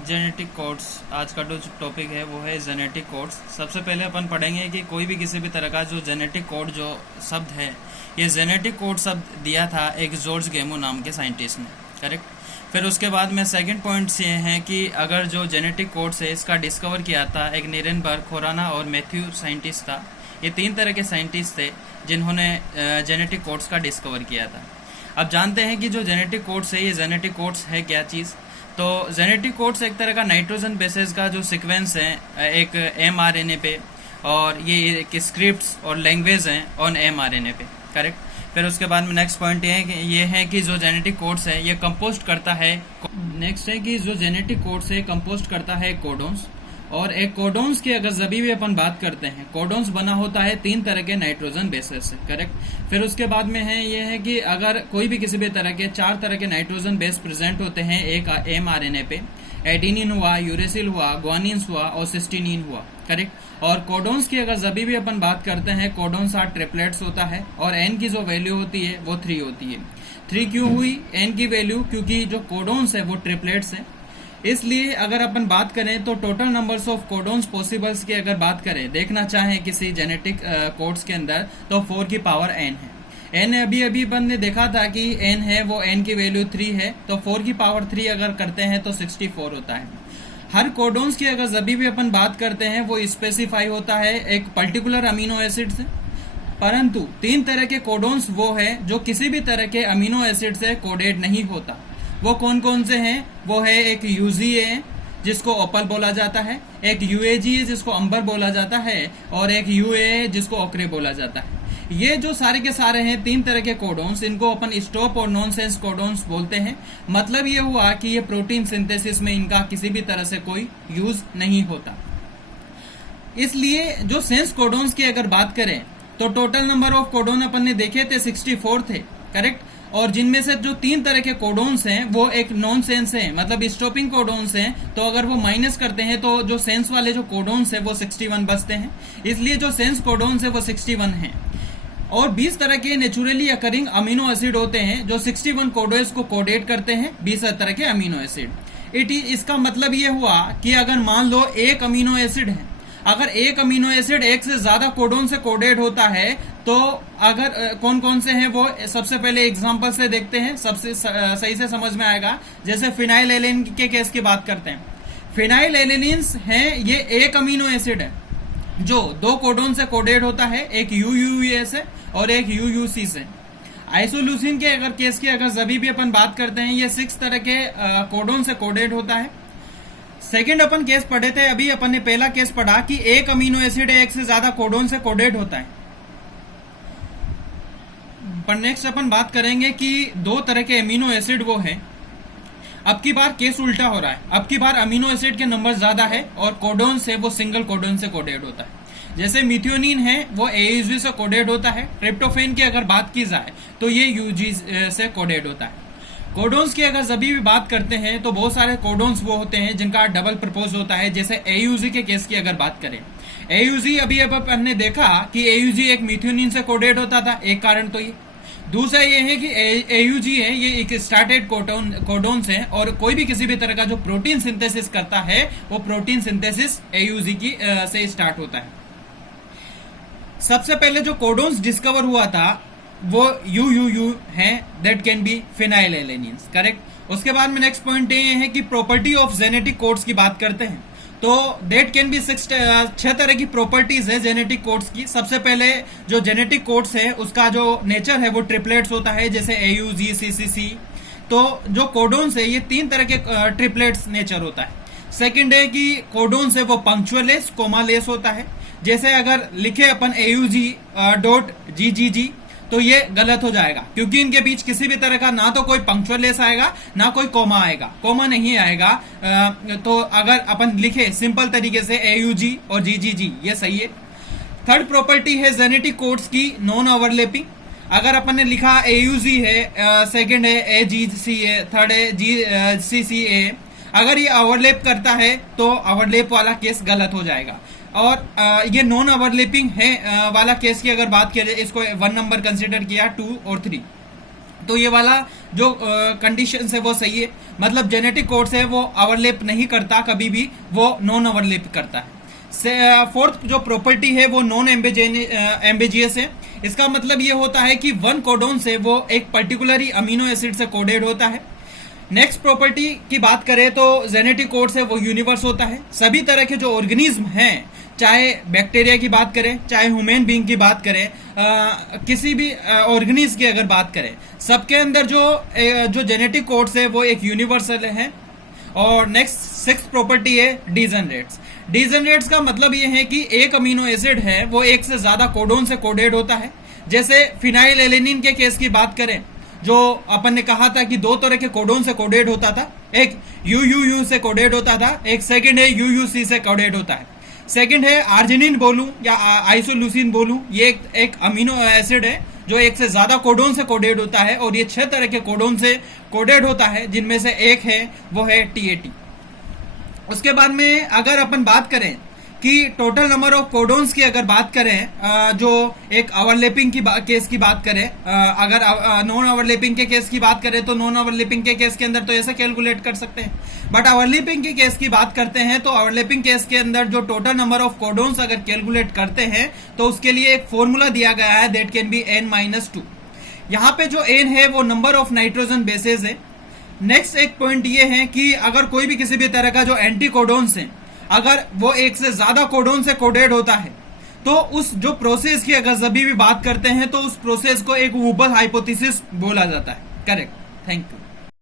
Genetic codes. आज का जो टॉपिक है वो है जेनेटिक कोड्स। सबसे पहले अपन पढ़ेंगे कि कोई भी किसी भी तरह का जो जेनेटिक कोड जो शब्द है, ये जेनेटिक कोड शब्द दिया था एक जॉर्ज गेमो नाम के साइंटिस्ट ने, करेक्ट। फिर उसके बाद में सेकंड पॉइंट्स ये हैं कि अगर जो जेनेटिक कोड्स है इसका डिस्कवर किया था एक नीरेनबर्ग, खोराना और मैथ्यू साइंटिस्ट था। ये तीन तरह के साइंटिस्ट थे जिन्होंने जेनेटिक कोड्स का डिस्कवर किया था। अब जानते हैं कि जो जेनेटिक कोड्स है, ये जेनेटिक कोड्स है क्या चीज़। तो जेनेटिक कोड्स एक तरह का नाइट्रोजन बेसिस का जो सीक्वेंस है एक mRNA पे, और ये एक स्क्रिप्ट्स और लैंग्वेज हैं ऑन mRNA पे, करेक्ट। फिर उसके बाद में नेक्स्ट पॉइंट ये है कि जो जेनेटिक कोड्स है ये कंपोस्ट करता है। नेक्स्ट है कि जो जेनेटिक कोड्स है कंपोस्ट करता है कोडोन्स, और एक कोडोन्स की अगर जब भी अपन बात करते हैं, कोडोन्स बना होता है तीन तरह के नाइट्रोजन बेसेस से, करेक्ट। फिर उसके बाद में है ये है कि अगर कोई भी किसी भी तरह के चार तरह के नाइट्रोजन बेस प्रेजेंट होते हैं एक mRNA पे, एडिनिन हुआ, यूरेसिल हुआ, ग्वानिन हुआ और सिस्टीनिन हुआ, करेक्ट। और कोडोन्स की अगर जब भी अपन बात करते हैं, कोडोन्स आर ट्रिपलेट्स होता है और n की जो वैल्यू होती है वो 3 होती है। 3 क्यों हुई n की वैल्यू? क्योंकि जो कोडोन्स है वो ट्रिपलेट्स है, इसलिए अगर अपन बात करें तो total numbers of codons possibles की अगर बात करें, देखना चाहें किसी जेनेटिक कोड्स के अंदर, तो 4 की पावर n है। n अभी अपन ने देखा था कि n है वो n की वैल्यू 3 है, तो 4 की पावर 3 अगर करते हैं तो 64 होता है। हर कोडोन्स की अगर जब भी अपन बात करते हैं वो स्पेसिफाई होता है एक पर्टिकुलर अमीनो एसिड से, परंतु तीन तरह के कोडोन्स वो है जो किसी भी तरह के अमीनो एसिड से कोडेड नहीं होता। वो कौन कौन से हैं? वो है एक UGA है जिसको ओपल बोला जाता है, एक UAG है जिसको अंबर बोला जाता है, और एक UA है जिसको ओक्रे बोला जाता है। ये जो सारे के सारे हैं तीन तरह के कोडोन्स, इनको अपन स्टॉप और नॉनसेंस कोडोन्स बोलते हैं। मतलब ये हुआ कि ये प्रोटीन सिंथेसिस में इनका किसी भी तरह से कोई यूज नहीं होता। इसलिए जो सेंस कोडोन्स की अगर बात करें तो टोटल नंबर ऑफ कोडोन अपन ने देखे थे 64 थे, करेक्ट। और जिनमें से जो तीन तरह के कोडोन्स हैं वो एक नॉन सेंस है, मतलब स्टॉपिंग कोडोन्स हैं, तो अगर वो माइनस करते हैं तो जो सेंस वाले जो कोडोन्स है वो 61 बचते हैं। इसलिए जो सेंस कोडोन्स है वो 61 हैं। और 20 तरह के नेचुरली अकरिंग अमीनो एसिड होते हैं जो 61 कोडोन्स को कोडेट करते हैं, 20 तरह के अमीनो एसिड। इसका मतलब ये हुआ कि अगर मान लो एक अमीनो एसिड है, अगर एक अमीनो एसिड एक से ज्यादा कोडोन से कोडेड होता है, तो अगर कौन कौन से हैं वो सबसे पहले एग्जांपल से देखते हैं, सबसे सही से समझ में आएगा। जैसे फिनाइल एलेनिन के केस की बात करते हैं। फिनाइल एलेनिन्स हैं, ये एक अमीनो एसिड है जो दो कोडोन से कोडेड होता है, एक UUA से और एक UUC से। आइसोल्यूसिन के अगर केस की अगर जब भी अपन बात करते हैं, ये 6 तरह के कोडोन से कोडेड होता है। सेकेंड अपन केस पढ़े थे, अभी अपन ने पहला केस पढ़ा कि एक अमीनो एसिड एक से ज्यादा कोडोन से कोडेड होता है। पर नेक्स्ट अपन बात करेंगे कि 2 तरह के अमीनो एसिड वो हैं। अब की बार केस उल्टा हो रहा है, अब की बार अमीनो एसिड के नंबर ज्यादा है और कोडोन से वो सिंगल कोडोन से कोडेड होता है। जैसे मिथ्योनिन है वो AUG से कोडेड होता है। ट्रिप्टोफेन की अगर बात की जाए तो ये UG से कोडेड होता है। कोडोन्स की अगर जब भी बात करते हैं तो बहुत सारे कोडोन्स वो होते हैं जिनका डबल प्रपोज होता है। जैसे AUG के केस की अगर बात करें, AUG अभी अब हमने देखा कि AUG एक मिथ्योनिन से कोडेड होता था, एक कारण तो ये। दूसरा ये है कि AUG है ये एक स्टार्टेड कोडोन्स है, और कोई भी किसी भी तरह का जो प्रोटीन सिंथेसिस करता है वो प्रोटीन सिंथेसिस AUG की से स्टार्ट होता है। सबसे पहले जो कोडोन्स डिस्कवर हुआ था वो UUU है, that can be phenylalanines, correct. उसके बाद में नेक्स्ट पॉइंट ये है कि प्रॉपर्टी ऑफ जेनेटिक कोड्स की बात करते हैं, तो दैट कैन बी 6 तरह की प्रॉपर्टीज है जेनेटिक कोड्स की। सबसे पहले जो जेनेटिक कोड्स है उसका जो नेचर है वो ट्रिपलेट्स होता है, जैसे AUG, CCC। तो जो कोडोन्स है ये 3 तरह के ट्रिपलेट्स नेचर होता है। सेकेंड है कि कोडोन्स है वो पंक्चुअलेस, कोमालेस होता है। जैसे अगर लिखे अपन AUG.GGG तो ये गलत हो जाएगा, क्योंकि इनके बीच किसी भी तरह का ना तो कोई पंक्चुअलेस आएगा ना कोई कोमा आएगा, कोमा नहीं आएगा। तो अगर अपन लिखे सिंपल तरीके से AUG और GGG, ये सही है। थर्ड प्रॉपर्टी है जेनेटिक कोड्स की नॉन ओवरलैपिंग। अगर अपन ने लिखा AUG है, सेकंड है AGC है, थर्ड है GCCA, अगर ये ओवरलैप करता है तो ओवरलैप वाला केस गलत हो जाएगा। और ये नॉन ओवरलैपिंग है वाला केस की अगर बात करें, इसको 1 नंबर कंसिडर किया, 2 और 3। तो ये वाला जो कंडीशन है वो सही है, मतलब जेनेटिक कोड्स है वो ओवरलैप नहीं करता कभी भी, वो नॉन ओवरलैप करता है। फोर्थ जो प्रॉपर्टी है वो नॉन एम्बिजियस है। इसका मतलब ये होता है कि वन कोडोन से वो एक पर्टिकुलर अमीनो एसिड से कोडेड होता है। नेक्स्ट प्रॉपर्टी की बात करें तो जेनेटिक कोड से वो यूनिवर्स होता है। सभी तरह के जो ऑर्गेनिज्म हैं, चाहे बैक्टीरिया की बात करें, चाहे ह्यूमन बीइंग की बात करें, किसी भी ऑर्गेनिज्म की अगर बात करें, सबके अंदर जो जेनेटिक कोड्स है वो एक यूनिवर्सल है। और नेक्स्ट सिक्स प्रॉपर्टी है डीजनरेट्स। डीजनरेट्स का मतलब ये है कि एक अमीनो एसिड है वो एक से ज्यादा कोडोन से कोडेड होता है। जैसे फिनाइल एलेनिन के केस की बात करें, जो अपन ने कहा था कि दो तरह के कोडोन से कोडेड होता था, एक यूयूयू से कोडेड होता था, एक सेकंड है यूयूसी से कोडेड होता है। सेकंड है आर्जिनिन बोलूं या आइसोल्यूसिन बोलूं, ये एक अमीनो एसिड है जो एक से ज्यादा कोडोन से कोडेड होता है, और ये 6 तरह के कोडोन से कोडेड होता है, जिनमें से एक है वो है टीएटी। उसके बाद में अगर अपन बात करें कि टोटल नंबर ऑफ कोडोन्स की अगर बात करें, जो एक ओवरलैपिंग की केस की बात करें, अगर नॉन ओवरलैपिंग के केस की बात करें तो नॉन ओवरलैपिंग के केस के अंदर तो ऐसे कैलकुलेट कर सकते हैं, बट ओवरलैपिंग के केस की बात करते हैं तो ओवरलैपिंग केस के अंदर जो टोटल नंबर ऑफ कोडोन्स अगर कैलकुलेट करते हैं तो उसके लिए एक फॉर्मूला दिया गया है, दैट कैन बी n-2। यहाँ पे जो n है वो नंबर ऑफ नाइट्रोजन बेसेस है। नेक्स्ट एक पॉइंट ये है कि अगर कोई भी किसी भी तरह का जो एंटी कोडोन्स है, अगर वो एक से ज्यादा कोडोन से कोडेड होता है, तो उस जो प्रोसेस की अगर सभी भी बात करते हैं तो उस प्रोसेस को एक वूबल हाइपोथेसिस बोला जाता है। Correct, thank you.